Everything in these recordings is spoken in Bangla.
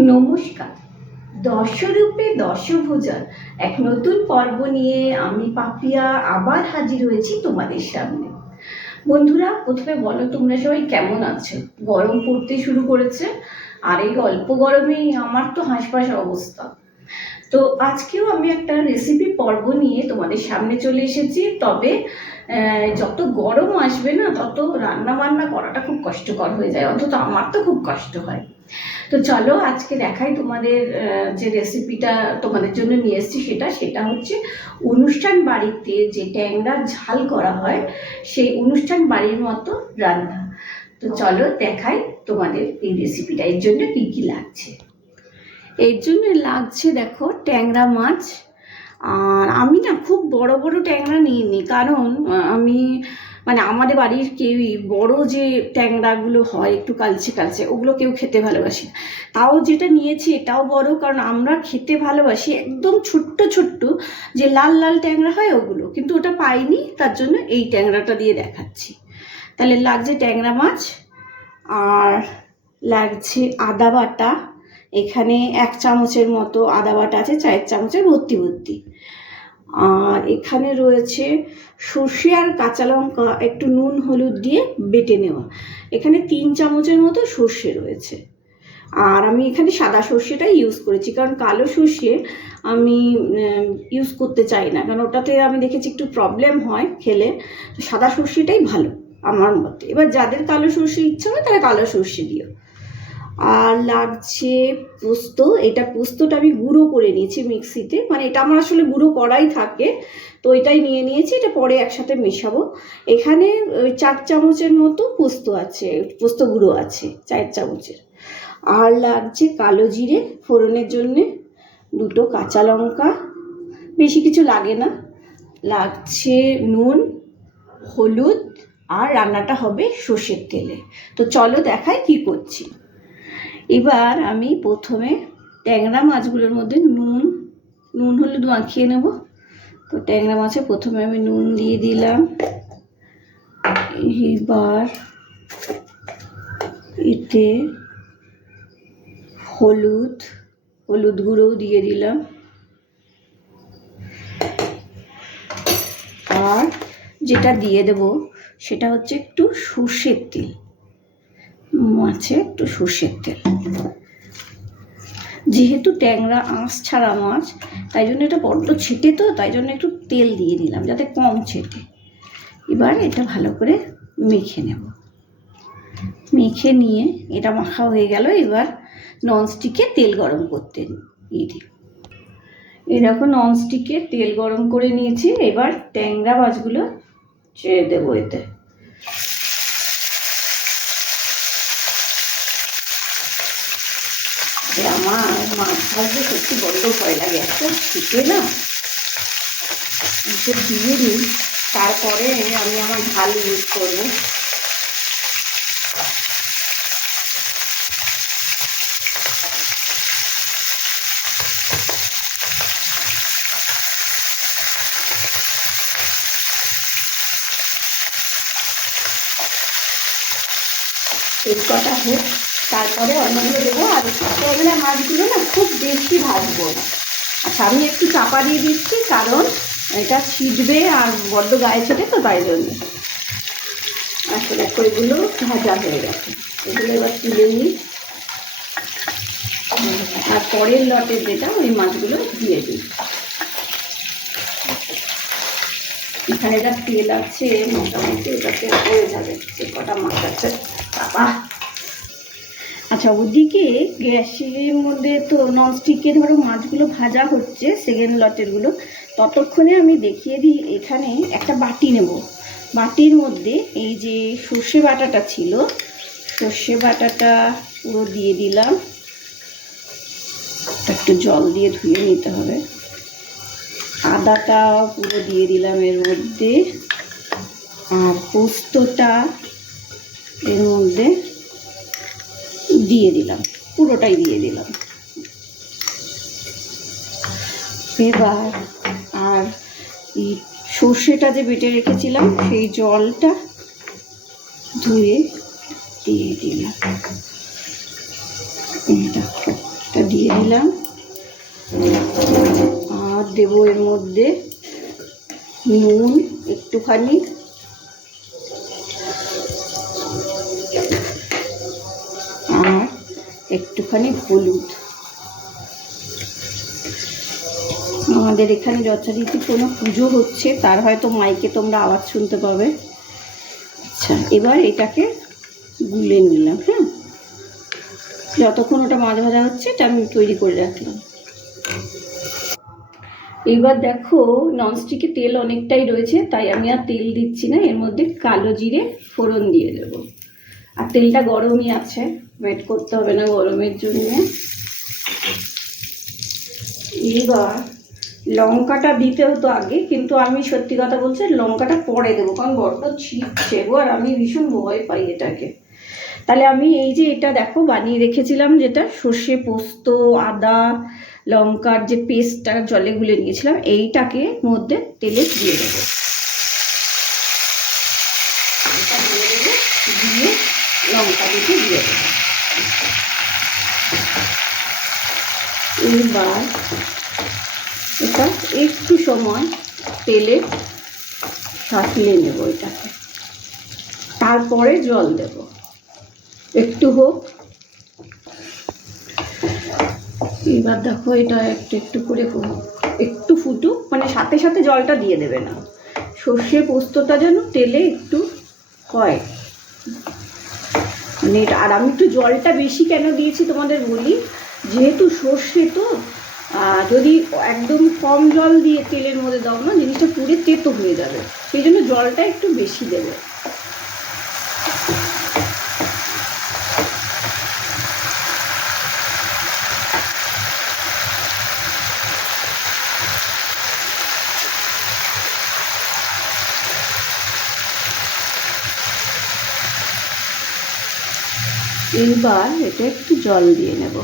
নমস্কার। দশরূপে দশভুজা এক নতুন পর্ব নিয়ে আমি পাপিয়া আবার হাজির হয়েছি তোমাদের সামনে। বন্ধুরা, প্রথমে বলো তোমরা সবাই কেমন আছো? গরম পড়তে শুরু করেছে, আর এই অল্প গরমেই আমার তো হাঁসফাঁস অবস্থা। তো আজকেও আমি একটা রেসিপি পর্ব নিয়ে তোমাদের সামনে চলে এসেছি। তবে যত গরম আসবে না, তত রান্না বান্না করাটা খুব কষ্টকর হয়ে যায়, অন্তত আমার তো খুব কষ্ট হয়। তো চলো আজকে দেখাই তোমাদের যে রেসিপিটা তোমাদের জন্য নিয়ে এসেছি, সেটা হচ্ছে অনুষ্ঠান বাড়িতে যে ট্যাংরা ঝাল করা হয়, সেই অনুষ্ঠান বাড়ির মতো রান্না। তো চলো দেখাই তোমাদের এই রেসিপিটা। এর জন্য কী কী লাগছে? এর জন্য লাগছে দেখো, ট্যাংরা মাছ। আর আমি না খুব বড় বড় ট্যাংরা নিইনি, কারণ আমি আমাদের বাড়ির কেউই বড় যে ট্যাংরাগুলো হয় একটু কালচে কালচে, ওগুলো কেউ খেতে ভালোবাসি। তাও যেটা নিয়েছি এটাও বড়, কারণ আমরা খেতে ভালোবাসি একদম ছোট্ট ছোট্ট যে লাল লাল ট্যাংরা হয় ওগুলো, কিন্তু ওটা পাইনি, তার জন্য এই ট্যাংরাটা দিয়ে দেখাচ্ছি। তাহলে লাগছে ট্যাংরা মাছ, আর লাগছে আদা বাটা। এখানে 1 চামচের মতো আদা বাটা আছে, 4 চামচের ভর্তি ভর্তি। আর এখানে রয়েছে সর্ষে আর কাঁচা লঙ্কা একটু নুন হলুদ দিয়ে বেটে নেওয়া। এখানে 3 চামচের মতো সর্ষে রয়েছে। আর আমি এখানে সাদা সর্ষেটাই ইউজ করেছি, কারণ কালো সর্ষে আমি ইউজ করতে চাই না, কারণ ওটাতে আমি দেখেছি একটু প্রবলেম হয় খেলে। সাদা সর্ষেটাই ভালো আমার মতে। এবার যাদের কালো সর্ষে ইচ্ছা হয় তারা কালো সর্ষে দিও। আর লাগছে পোস্ত। এটা পোস্তটা আমি গুঁড়ো করে নিয়েছি মিক্সিতে, এটা আমার আসলে গুঁড়ো করাই থাকে, তো এটাই নিয়ে নিয়েছি, এটা পরে একসাথে মেশাবো। এখানে 4 চামচের মতো পোস্ত আছে, পোস্ত গুঁড়ো আছে 4 চামচের। আর লাগছে কালো জিরে ফোড়নের জন্যে, 2 কাঁচা লঙ্কা, বেশি কিছু লাগে না। লাগছে নুন, হলুদ, আর রান্নাটা হবে সর্ষের তেলে। তো চলো দেখাই কি করছি। এবার আমি প্রথমে ট্যাংরা মাছগুলোর মধ্যে নুন হলুদ মাখিয়ে নেব। তো ট্যাংরা মাছে প্রথমে আমি নুন দিয়ে দিলাম। এবার এতে হলুদ গুঁড়োও দিয়ে দিলাম। আর যেটা দিয়ে দেব সেটা হচ্ছে একটু সর্ষের তেল, মাছে একটু সর্ষের তেল। যেহেতু ট্যাংরা আঁশ ছাড়া মাছ, তাই জন্য এটা বড্ড ছেটে, তো তাই জন্য একটু তেল দিয়ে দিলাম যাতে কম ছেটে। এবার এটা ভালো করে মেখে নেব। মেখে নিয়ে এটা মাখা হয়ে গেল। এবার ননস্টিকে তেল গরম করতে দিয়ে দিই। এরকম ননস্টিকে তেল গরম করে নিয়েছি। এবার ট্যাংরা মাছগুলো ছেড়ে দেবো এতে। আমার মাছ ভাজতে সত্যি বড্ড ভয় লাগে, এত ছিটে না। একটু দিয়ে দিই, তারপরে আমি আমার ঝাল ইউজ করবো। তেল কটা হোক, তারপরে অন্যগুলো দেবো। আর ট্যাংরা মাছগুলো না খুব বেশি ভাজবো না। আচ্ছা, আমি একটু চাপা দিয়ে দিচ্ছি, কারণ এটা ছিটবে আর বড্ড গায়ে ছেটে, তো তাই জন্য। আচ্ছা দেখো, এগুলো ভাজা হয়ে গেছে। এগুলো এবার তুলে নিই, আর পরের লটের যেটা ওই মাছগুলো দিয়ে দিই। এখানে যা তেল আছে মোটামুটি এটাতে হয়ে যাবে, যে কটা মাছ আছে। বাবা, আচ্ছা, ওদিকে গ্যাসের মধ্যে তো ননস্টিকে ধরো মাছগুলো ভাজা হচ্ছে, সেকেন্ড লটেরগুলো। ততক্ষণে আমি দেখিয়ে দিই, এখানে একটা বাটি নেব। বাটির মধ্যে এই যে সর্ষে বাটাটা ছিল, সর্ষে বাটাটা পুরো দিয়ে দিলাম। একটু জল দিয়ে ধুয়ে নিতে হবে। আদাটা পুরো দিয়ে দিলাম এর মধ্যে, আর পোস্তটা এর মধ্যে দিয়ে দিলাম, পুরোটাই দিয়ে দিলাম। এবার আর এই সর্ষেটা যে বেটে রেখেছিলাম সেই জলটা ধুয়ে দিয়ে দিলাম। দেখো দিয়ে দিলাম, আর দেবো এর মধ্যে নুন একটুখানি, আর একটুখানি হলুদ। আমাদের এখানে যথারীতি কোনো পুজো হচ্ছে, তার হয়তো মাইকে তোমরা আওয়াজ শুনতে পাবে। আচ্ছা, এবার এটাকে গুলে নিলাম। হ্যাঁ, যতক্ষণ ওটা মাছ ভাজা হচ্ছে এটা আমি তৈরি করে রাখলাম। এবার দেখো ননস্টিকে তেল অনেকটাই রয়েছে, তাই আমি আর তেল দিচ্ছি না, এর মধ্যে কালো জিরে ফোড়ন দিয়ে দেবো। আর তেলটা গরমই আছে, ওয়েট করতে হবে না গরমের জন্য। এবার লঙ্কাটা দিতে হতো আগে, কিন্তু আমি সত্যি কথা বলছি লঙ্কাটা পরে দেবো, কারণ বড্ড ছিটছে গো, আর আমি ভীষণ ভয় পাই এটাকে। তাহলে আমি এই যে এটা দেখো বানিয়ে রেখেছিলাম, যেটা সর্ষে পোস্ত আদা লঙ্কার যে পেস্টটা জলে গুলে নিয়েছিলাম, এইটাকে মধ্যে তেলে দিয়ে দেবো। দিয়ে লঙ্কা দুটো দিয়ে দেবো। এইবার এটা একটু সময় তেলে সাঁতলে নেব এটাকে, তারপরে জল দেব, একটু হোক। এবার দেখো এটা একটু একটু করে হোক, একটু ফুটুক, মানে সাথে সাথে জলটা দিয়ে দেবে না, সর্ষে পোস্তটা যেন তেলে একটু হয় মানে এটা। আর আমি একটু জলটা বেশি কেন দিয়েছি তোমাদের বলি, যেহেতু সর্ষে তো যদি একদম কম জল দিয়ে তেলের মধ্যে দাও না, জিনিসটা পুরো তেতো হয়ে যাবে, সেই জন্য জলটা একটু বেশি দেবে। এইবার এটা একটু জল দিয়ে নেব।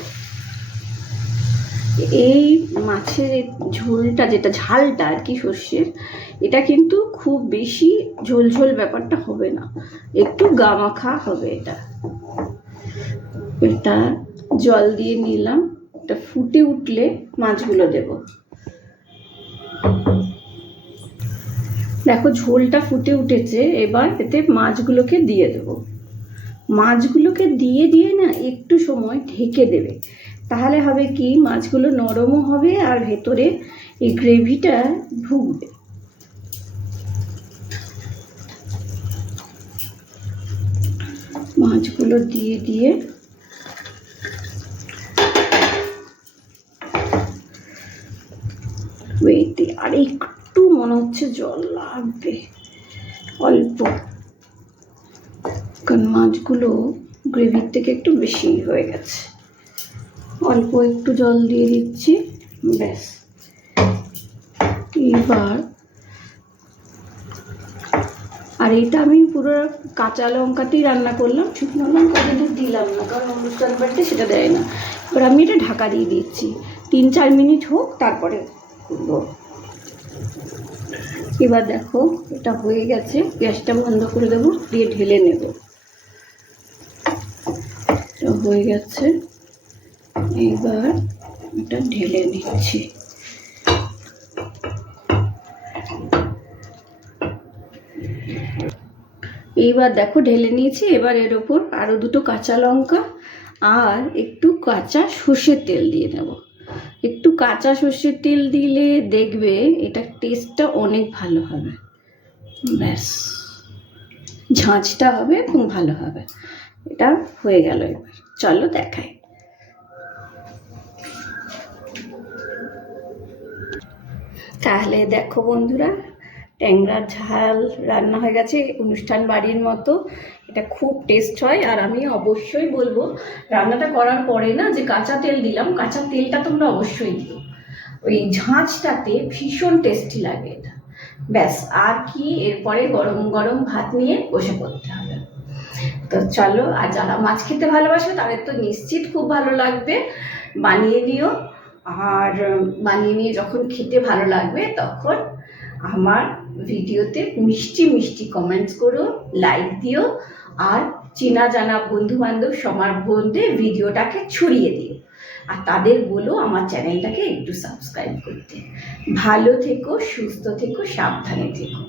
এই মাছের ঝোলটা, যেটা ঝালটা আর কি সর্ষের, এটা কিন্তু খুব বেশি ঝোল ঝোল ব্যাপারটা হবে না, একটু গামাখা হবে এটা। এটা জল দিয়ে নিলাম, এটা ফুটে উঠলে মাছগুলো দেব। দেখো ঝোলটা ফুটে উঠেছে, এবার এতে মাছগুলোকে দিয়ে দেব। মাছগুলোকে দিয়ে দিয়ে না একটু সময় ঢেকে দেবে, তাহলে হবে কি মাছগুলো নরমও হবে আর ভেতরে এই গ্রেভিটা ঢুকবে। মাছগুলো দিয়ে দিয়ে ওয়েতে আর একটু মনে হচ্ছে জল লাগবে, অল্প, কারণ মাছগুলো গ্রেভির থেকে একটু বেশি হয়ে গেছে। অল্প একটু জল দিয়ে দিচ্ছি, ব্যাস। এবার আর এটা আমি পুরো কাঁচা লঙ্কাতেই রান্না করলাম, শুকনো লঙ্কা কিন্তু দিলাম না, কারণ অনুষ্ঠান বাড়িতে সেটা দেয় না। এবার আমি এটা ঢাকা দিয়ে দিচ্ছি, 3-4 মিনিট হোক, তারপরে করবো। এবার দেখো এটা হয়ে গেছে, গ্যাসটা বন্ধ করে দেবো, দিয়ে ঢেলে নেব। এটা হয়ে গেছে, এবার এটা ঢেলে নিচ্ছি। এইবার দেখো ঢেলে নিয়েছি, এবার এর ওপর আরও 2টো কাঁচা লঙ্কা আর একটু কাঁচা সর্ষের তেল দিয়ে দেবো। একটু কাঁচা সর্ষের তেল দিলে দেখবে এটা টেস্টটা অনেক ভালো হবে, ব্যাস, ঝাঁঝটা হবে এবং ভালো হবে। এটা হয়ে গেল, এবার চলো দেখাই। তাহলে দেখো বন্ধুরা, ট্যাংরার ঝাল রান্না হয়ে গেছে অনুষ্ঠান বাড়ির মতো। এটা খুব টেস্ট হয়, আর আমি অবশ্যই বলবো রান্নাটা করার পরে না যে কাঁচা তেল দিলাম, কাঁচা তেলটা তোমরা অবশ্যই দিও, ওই ঝাঁঝটাতে ভীষণ টেস্টি লাগে এটা। ব্যাস, আর কি এরপরে গরম গরম ভাত নিয়ে বসে পড়তে হবে। তো চলো, আর যারা মাছ খেতে ভালোবাসে তাদের তো নিশ্চিত খুব ভালো লাগবে, বানিয়ে নিও। আর বানিয়ে নিয়ে যখন খেতে ভালো লাগবে তখন আমার ভিডিওতে মিষ্টি মিষ্টি কমেন্টস করো, লাইক দিও, আর চেনা জানা বন্ধু বান্ধব সবার মধ্যে ভিডিওটাকে ছড়িয়ে দিও, আর তাদের বলো আমার চ্যানেলটাকে একটু সাবস্ক্রাইব করতে। ভালো থেকো, সুস্থ থেকো, সাবধানে থেকো।